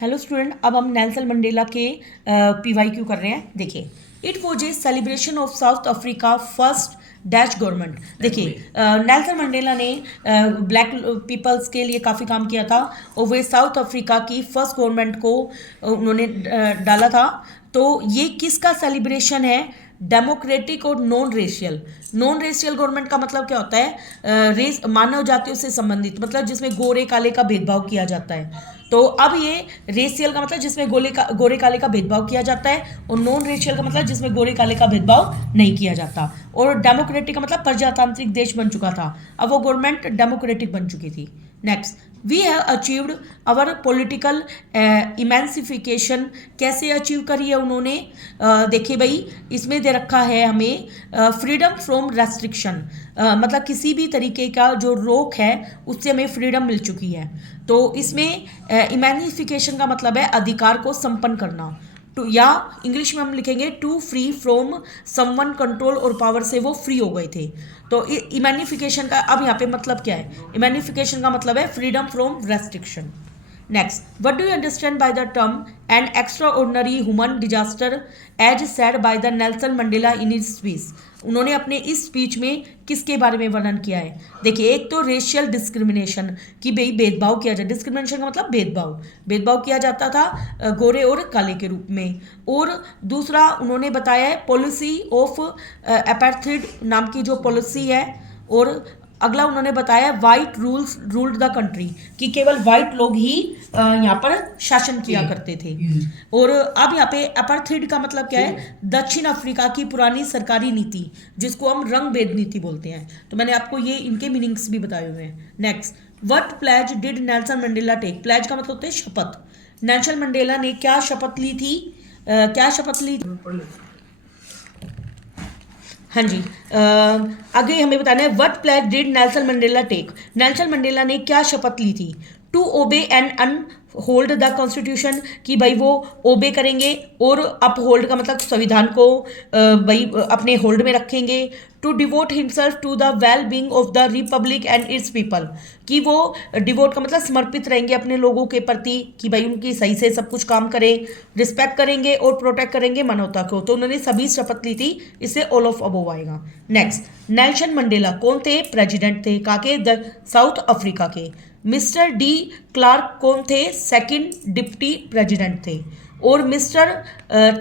Hello student, अब हम Nelson Mandela के PYQ कर रहे हैं। देखिए, it was a celebration of South Africa first dash government. देखिए, नेल्सन मंडेला ने ब्लैक पीपल्स के लिए काफ़ी काम किया था और वे साउथ अफ्रीका की फर्स्ट गवर्नमेंट को उन्होंने डाला था। तो ये किसका सेलिब्रेशन है? डेमोक्रेटिक और non racial. Non racial government का मतलब क्या होता है? रेस मानव जातियों से संबंधित, मतलब जिसमें गोरे काले का भेदभाव किया जाता है। तो अब ये रेशियल का मतलब जिसमें गोरे काले का भेदभाव किया जाता है, और नॉन रेशियल का मतलब जिसमें गोरे काले का भेदभाव नहीं किया जाता। और डेमोक्रेटिक का मतलब प्रजातांत्रिक देश बन चुका था, अब वो गवर्नमेंट डेमोक्रेटिक बन चुकी थी। Next, we have achieved our political emancipation. कैसे अचीव करी है उन्होंने? देखिए भाई, इसमें दे रखा है हमें फ्रीडम फ्रॉम रेस्ट्रिक्शन, मतलब किसी भी तरीके का जो रोक है उससे हमें फ्रीडम मिल चुकी है। तो इसमें इमेंसिफिकेशन का मतलब है अधिकार को संपन्न करना, टू, या इंग्लिश में हम लिखेंगे to free from someone control और पावर से वो फ्री हो गए थे। तो इमेनिफिकेशन का अब यहाँ पे मतलब क्या है? इमेनिफिकेशन का मतलब है freedom from restriction. Next, what do you understand by the term an extraordinary human disaster as said by the Nelson Mandela in his speech? उन्होंने अपने इस स्पीच में किसके बारे में वर्णन किया है? देखिए, एक तो रेशियल डिस्क्रिमिनेशन, कि भाई भेदभाव किया जाए। डिस्क्रिमिनेशन का मतलब भेदभाव, भेदभाव किया जाता था गोरे और काले के रूप में। और दूसरा उन्होंने बताया है पॉलिसी ऑफ अपार्थाइड नाम की जो पॉलिसी है। और अगला उन्होंने बताया white rules ruled the country, कि केवल वाइट लोग ही यहाँ पर शासन किया करते थे। और अब यहाँ पे अपार्थाइड का मतलब क्या है? दक्षिण अफ्रीका की पुरानी सरकारी नीति, जिसको हम रंग भेद नीति बोलते हैं। तो मैंने आपको ये इनके मीनिंग्स भी बताए हुए हैं। Next, what pledge did Nelson Mandela take? Pledge का मतलब होता है शपथ। नेल्सन मंडेला ने क्या शपथ ली थी? क्या शपथ ली? हाँ जी, आगे हमें बताना है what pledge did Nelson Mandela take? Nelson Mandela ने क्या शपथ ली थी? To obey and uphold the constitution, कि भाई वो ओबे करेंगे और अप होल्ड का मतलब संविधान को भाई अपने होल्ड में रखेंगे। To devote himself to the well being of the republic and its people, कि वो डिवोट का मतलब समर्पित रहेंगे अपने लोगों के प्रति, कि भाई उनकी सही से सब कुछ काम करें, रिस्पेक्ट करेंगे और प्रोटेक्ट करेंगे मानवता को। तो उन्होंने सभी शपथ ली थी, इससे ऑल ऑफ अबोव आएगा। नेक्स्ट, नेल्सन मंडेला कौन थे? प्रेसिडेंट थे। कहाँ के? साउथ अफ्रीका के। मिस्टर डी क्लार्क कौन थे? सेकंड डिप्टी प्रेसिडेंट थे। और मिस्टर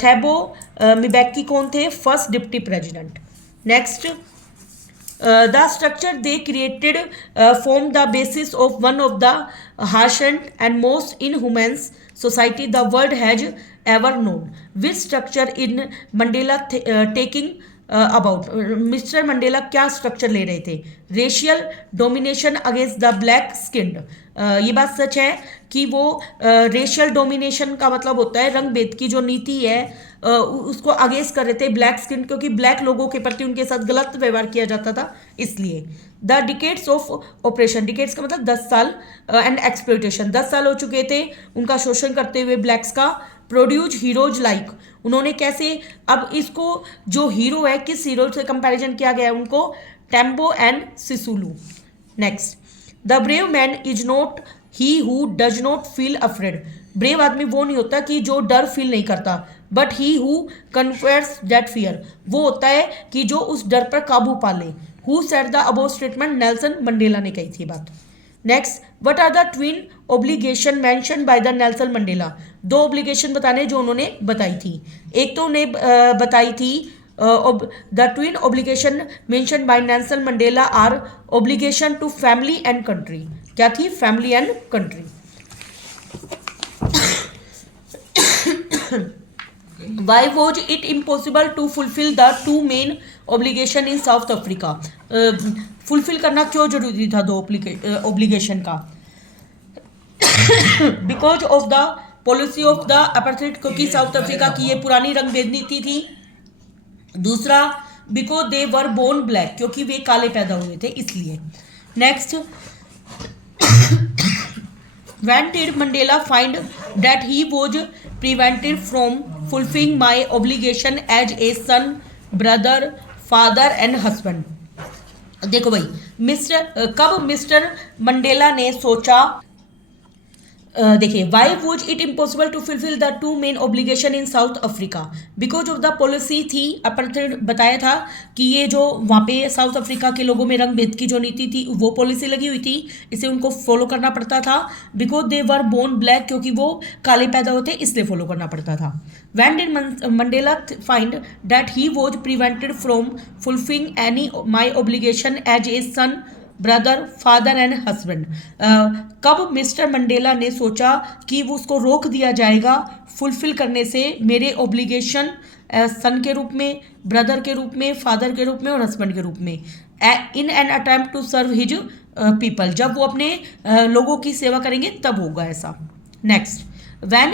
थैबो मिबैकी कौन थे? First deputy president. Next, the structure they created formed the basis of one of the harshest and most inhumane society the world has ever known. Which structure in Mandela taking about? Mister Mandela क्या structure ले रहे थे? Racial domination against the black skinned. ये बात सच है कि वो racial domination का मतलब होता है रंग भेद की जो नीति है उसको अगेंस्ट कर रहे थे ब्लैक स्किन, क्योंकि ब्लैक लोगों के प्रति उनके साथ गलत व्यवहार किया जाता था, इसलिए। The decades of operation, decades का मतलब 10 साल, एंड एक्सप्लॉयटेशन, 10 साल हो चुके थे उनका शोषण करते हुए ब्लैक्स का। प्रोड्यूस हीरोज लाइक, उन्होंने कैसे, अब इसको जो हीरो है किस हीरो से कंपैरिजन किया गया है उनको? Tambo and Sisulu. Next, the brave man is not he who does not feel afraid. Brave आदमी वो नहीं होता कि जो डर फील नहीं करता, but he who confers that fear, वो होता है कि जो उस डर पर काबू पा ले। Who said the above statement? Nelson Mandela ने कही थी बात। Next, what are the twin obligation mention by the Nelson Mandela? दो ऑब्लिगेशन बताने जो उन्होंने बताई थी। एक तो उन्हें बताई थी the twin obligation mention by Nelson Mandela are obligation to family and country. क्या थी? Family and country. Why was it impossible to fulfill the two main obligation in South Africa? Fulfil करना क्यों जरूरी था दो ऑब्लिगेशन का? Because of the policy of the apartheid, क्योंकि South Africa की ये पुरानी रंग भेद नीति थी। दूसरा, because they were born black, क्योंकि वे काले पैदा हुए थे, इसलिए। Next, when did Mandela find that he was prevented from fulfilling my obligation as a son, brother, father and husband? देखो भाई, कब मिस्टर मंडेला ने सोचा देखिए, why was it impossible to fulfil the two main obligation in South Africa? Because of the policy थी, अपन बताया था कि ये जो वहाँ पे साउथ अफ्रीका के लोगों में रंग भेद की जो नीति थी वो पॉलिसी लगी हुई थी, इसे उनको फॉलो करना पड़ता था। Because they were born black, क्योंकि वो काले पैदा होते इसलिए फॉलो करना पड़ता था। When did Mandela find that he was prevented from fulfilling any my obligation as a son, brother, father and husband? कब मिस्टर मंडेला ने सोचा कि वो उसको रोक दिया जाएगा फुलफिल करने से मेरे ऑब्लिगेशन सन के रूप में, ब्रदर के रूप में, फादर के रूप में और हस्बैंड के रूप में, in an attempt to serve his people? जब वो अपने लोगों की सेवा करेंगे तब होगा ऐसा। Next, when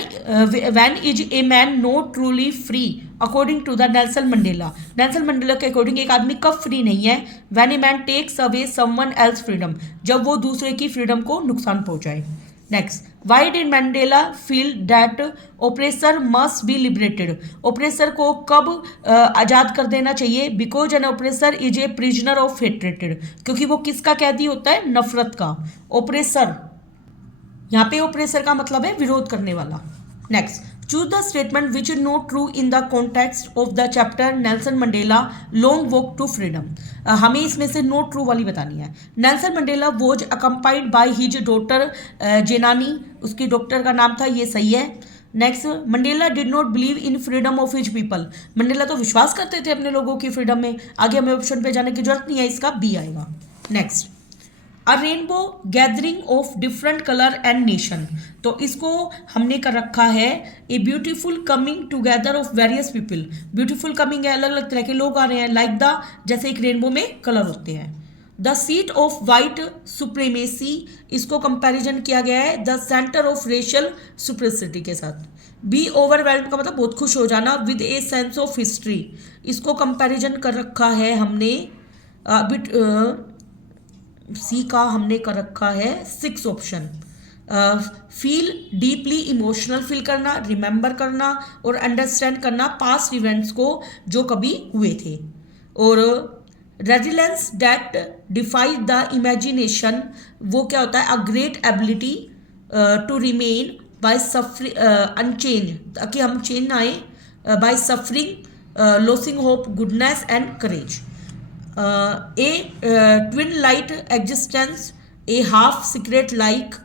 is a man not truly free according to the Nelson Mandela? Nelson Mandela के अकॉर्डिंग एक आदमी कब फ्री नहीं है? when a man takes away someone else freedom, जब वो दूसरे की फ्रीडम को नुकसान पहुंचाए। नेक्स्ट, why did Mandela feel that oppressor must be liberated? Oppressor को कब आज़ाद कर देना चाहिए? Because an oppressor is a prisoner of hatred, क्योंकि वो किसका कैदी होता है? नफरत का। ऑप्रेसर, यहाँ पे ऑप्रेसर का मतलब है विरोध करने वाला। Next, choose the statement which is not true in the context of the chapter Nelson Mandela long walk to freedom. हमें इसमें से नॉट ट्रू वाली बतानी है। Nelson Mandela was accompanied by his daughter Zenani, उसकी डॉक्टर का नाम था, ये सही है। Next, Mandela did not believe in freedom of his people. Mandela तो विश्वास करते थे अपने लोगों की फ्रीडम में। आगे हमें ऑप्शन पे जाने की जरूरत नहीं है, इसका बी आएगा। Next, a rainbow gathering of different colour and nation, तो इसको हमने कर रखा है a beautiful coming together of various people. Beautiful coming है, अलग अलग तरह के लोग आ रहे हैं, लाइक द, जैसे एक रेनबो में कलर होते हैं। The seat of white supremacy, इसको कंपैरिजन किया गया है द सेंटर ऑफ रेशियल सुप्रेसिटी के साथ। बी ओवरवेल्ड का मतलब बहुत खुश हो जाना with a sense of history, इसको कंपैरिजन कर रखा है हमने सी का हमने कर रखा है 6 option. Feel deeply emotional feel करना, रिमेंबर करना और अंडरस्टैंड करना पास्ट इवेंट्स को जो कभी हुए थे। और resilience that defies the imagination, वो क्या होता है? A great ability to remain by suffering unchanged, ताकि हम चेंज ना आए, by suffering, losing hope, goodness and courage. A twin light existence, a half secret like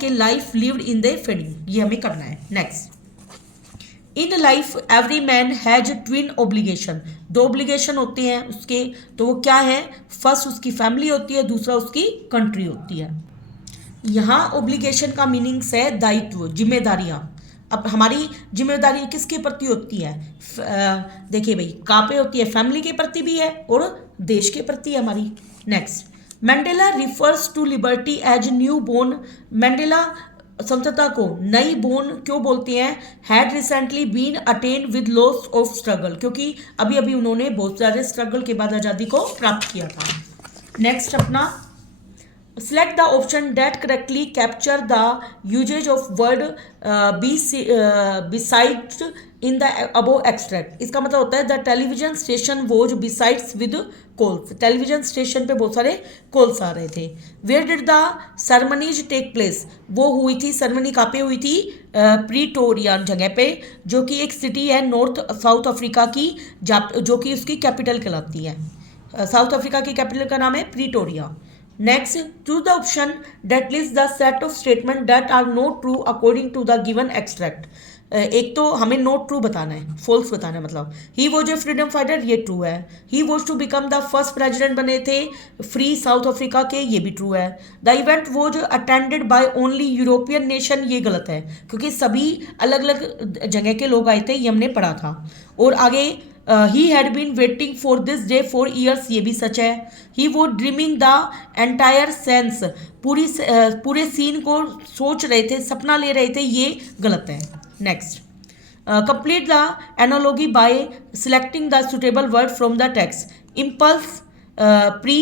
a life lived in the fading, ये हमें करना है। Next, in life every man has twin obligation, 2 obligation होते हैं उसके, तो वो क्या है? फर्स्ट उसकी फैमिली होती है, दूसरा उसकी कंट्री होती है। यहाँ ऑब्लिगेशन का मीनिंग्स है दायित्व, जिम्मेदारियाँ। अब हमारी जिम्मेदारी किसके प्रति होती है? देखिए भाई, कहाँ पे होती है? फैमिली के प्रति भी है और देश के प्रति है हमारी। Next, Mandela refers to liberty as new born. Mandela स्वतंत्रता को नई बोर्न क्यों बोलते हैं? Had recently been attained with loss of struggle, क्योंकि अभी अभी उन्होंने बहुत सारे स्ट्रगल के बाद आज़ादी को प्राप्त किया था। नेक्स्ट अपना, select the option that correctly capture the usage of word besides in the above extract। इसका मतलब होता है the television station was besides with calls, television station पे बहुत सारे कॉल्स आ रहे थे। Where did the ceremonies take place, वो हुई थी सेरेमनी कहाँ पे हुई थी? प्रीटोरिया जगह पे, जो कि एक सिटी है नॉर्थ साउथ अफ्रीका की, जो कि उसकी कैपिटल कहलाती है। साउथ अफ्रीका की कैपिटल का नाम है प्रीटोरिया। Next, choose the option that lists the set of statements that are not true according to the given extract। एक तो हमें नॉट ट्रू बताना है, फॉल्स बताना है। मतलब he was a freedom fighter, ये ट्रू है। He was to become the first president बने थे फ्री साउथ अफ्रीका के, ये भी ट्रू है। The event was attended by only European nation, ये गलत है, क्योंकि सभी अलग अलग जगह के लोग आए थे, ये हमने पढ़ा था। और आगे he had been waiting for this day for years, ये भी सच है। He was dreaming the entire sense, पूरे सीन को सोच रहे थे, सपना ले रहे थे, ये गलत है। Next, complete the analogy by selecting the suitable word from the text. Impulse, pre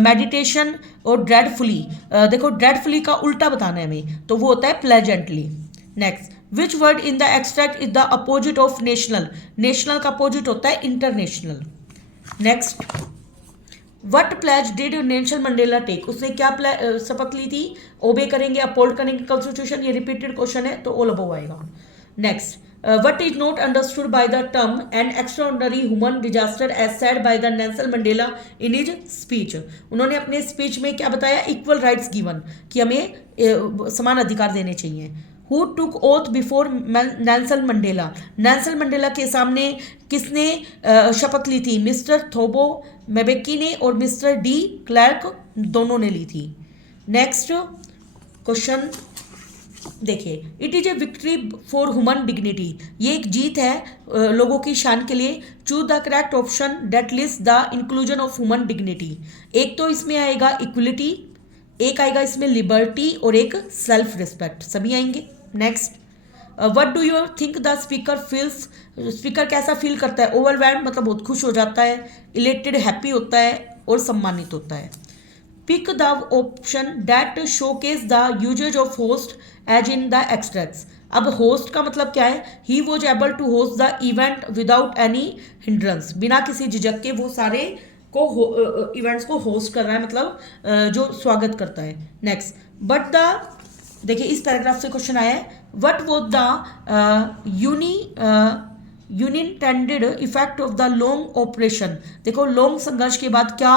meditation और ड्रेडफुली। देखो ड्रेडफुली का उल्टा बताना है हमें, तो वो होता है pleasantly. Next, which word in the extract is the opposite of national? National का अपोजिट होता है international. Next, what pledge did Nelson Mandela take, उसने क्या शपथ ली थी? ओबे करेंगे, अपहोल्ड करेंगे कॉन्स्टिट्यूशन, ये रिपीटेड क्वेश्चन है तो ऑल अबव आएगा। Next, what is not understood by the term an extraordinary human disaster as said by the Nelson Mandela in his speech, उन्होंने अपने स्पीच में क्या बताया? इक्वल राइट्स गिवन, कि हमें समान अधिकार देने चाहिए। Who took oath before Nelson Mandela, Nelson Mandela के सामने किसने शपथ ली थी? मिस्टर थोबो मेबेकी ने और मिस्टर डी क्लर्क दोनों ने ली थी। नेक्स्ट क्वेश्चन देखिए, it is a victory for human dignity, ये एक जीत है लोगों की शान के लिए। Choose the correct option that list the inclusion of human dignity, एक तो इसमें आएगा इक्वलिटी, एक आएगा इसमें लिबर्टी और एक सेल्फ रिस्पेक्ट, सभी आएंगे। Next, what do you think the speaker feels, speaker कैसा फील करता है? ओवरवेल्म मतलब बहुत खुश हो जाता है, इलेक्टेड हैप्पी होता है और सम्मानित होता है। Pick the option that showcase the usages of host as in the extracts, अब होस्ट का मतलब क्या है? He was able to host the event without any hindrance, बिना किसी झिझक के वो सारे को इवेंट्स को होस्ट कर रहा है, मतलब जो स्वागत करता है। नेक्स्ट, बट द, देखिए इस पैराग्राफ से क्वेश्चन आया है, what was the unintended effect of the long oppression, देखो लॉन्ग संघर्ष के बाद क्या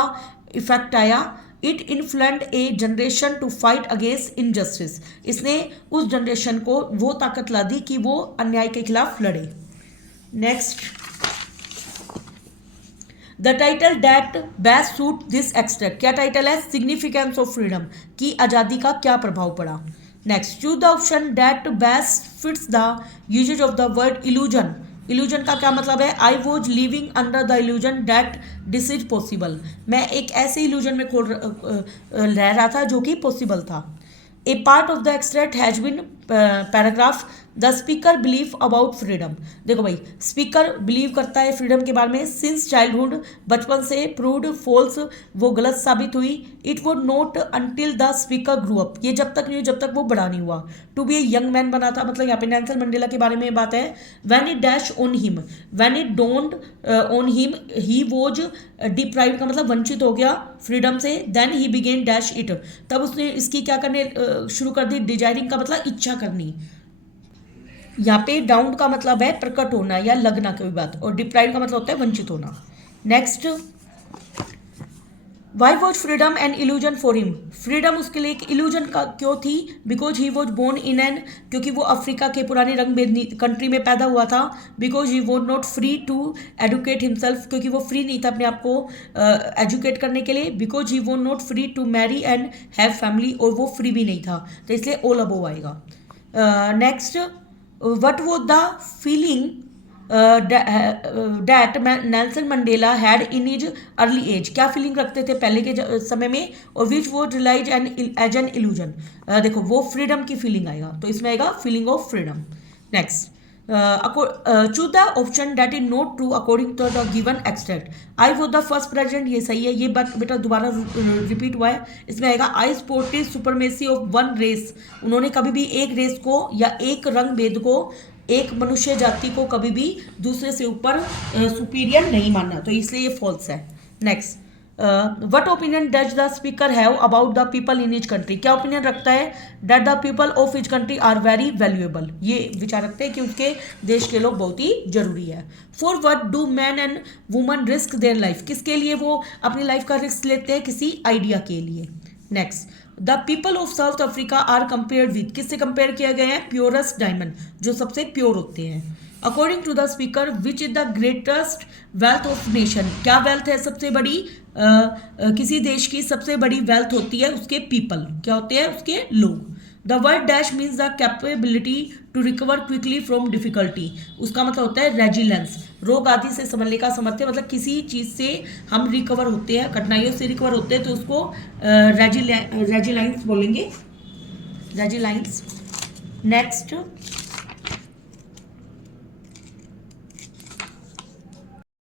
इफेक्ट आया? It influenced a generation to fight against injustice, इसने उस जनरेशन को वो ताकत ला दी कि वो अन्याय के खिलाफ लड़े। Next, the title that best suit this extract, क्या टाइटल है? सिग्निफिकेंस ऑफ फ्रीडम, की आज़ादी का क्या प्रभाव पड़ा। Next, choose the option that best fits the usages of the word illusion, illusion का क्या मतलब है? I was living under the illusion that this is possible, मैं एक ऐसे इल्यूजन में रह रहा था जो कि पॉसिबल था। A part of the extract has been paragraph the speaker believe about freedom, देखो भाई स्पीकर बिलीव करता है फ्रीडम के बारे में सिंस चाइल्डहुड, बचपन से, प्रूव्ड फॉल्स, वो गलत साबित हुई। It would not until the speaker grew up, ये जब तक नहीं हुई जब तक वो बड़ा नहीं हुआ। To be a young man बना था, मतलब यहाँ पे नेल्सन मंडेला के बारे में बात है। When it dash on him, when it dawned on him, he was deprived का मतलब वंचित हो गया फ्रीडम से। Then he began dash it, तब उसने इसकी क्या करने शुरू कर दी? डिजायरिंग का मतलब इच्छा करनी। यहाँ पे डाउन का मतलब है प्रकट होना या लगना कोई बात, और डिप्राइव का मतलब होता है वंचित होना। Next, why was freedom an illusion for him, freedom उसके लिए एक इल्यूजन का क्यों थी? Because he was born in an, क्योंकि वो अफ्रीका के पुरानी रंग कंट्री में पैदा हुआ था। Because he was not free to educate himself, क्योंकि वो फ्री नहीं था अपने आप को एजुकेट करने के लिए। Because he was not free to marry and have family, और वो फ्री भी नहीं था, तो इसलिए ऑल अबव आएगा। Next, what was the feeling that Nelson Mandela had in his early age, क्या फीलिंग रखते थे पहले के समय में? और which was realise as an illusion, देखो वो फ्रीडम की फीलिंग आएगा, तो इसमें आएगा feeling of freedom. Next, choose the option that is not true according to the given extract. I was the first president, ये सही है, ये बात बेटा दोबारा रिपीट हुआ है। इसमें आएगा I supported supremacy of one race, उन्होंने कभी भी एक रेस को या एक रंग भेद को, एक मनुष्य जाति को कभी भी दूसरे से ऊपर सुपीरियर नहीं माना, तो इसलिए ये फॉल्स है। Next, what opinion does the speaker have about the people in his country, क्या ओपिनियन रखता है? That the people of his country are very valuable, ये विचार रखते हैं कि उसके देश के लोग बहुत ही जरूरी है। For what do man and woman risk their life, किसके लिए वो अपनी लाइफ का रिस्क लेते हैं? किसी आइडिया के लिए। Next, the people of South Africa are compared with, किससे कंपेयर किया गया है? प्योरेस्ट डायमंड, जो सबसे प्योर होते हैं। According to the speaker which is the greatest wealth of nation, क्या वेल्थ है सबसे बड़ी? किसी देश की सबसे बड़ी वेल्थ होती है उसके पीपल, क्या होते हैं? उसके लोग। The word dash means the capability to recover quickly from difficulty, उसका मतलब होता है रेजिलेंस, रोग आदि से संभलने का समर्थ्य, मतलब किसी चीज़ से हम रिकवर होते हैं, कठिनाइयों से रिकवर होते हैं, तो उसको रेजिलाइंस बोलेंगे, रेजिलाइंस। नेक्स्ट,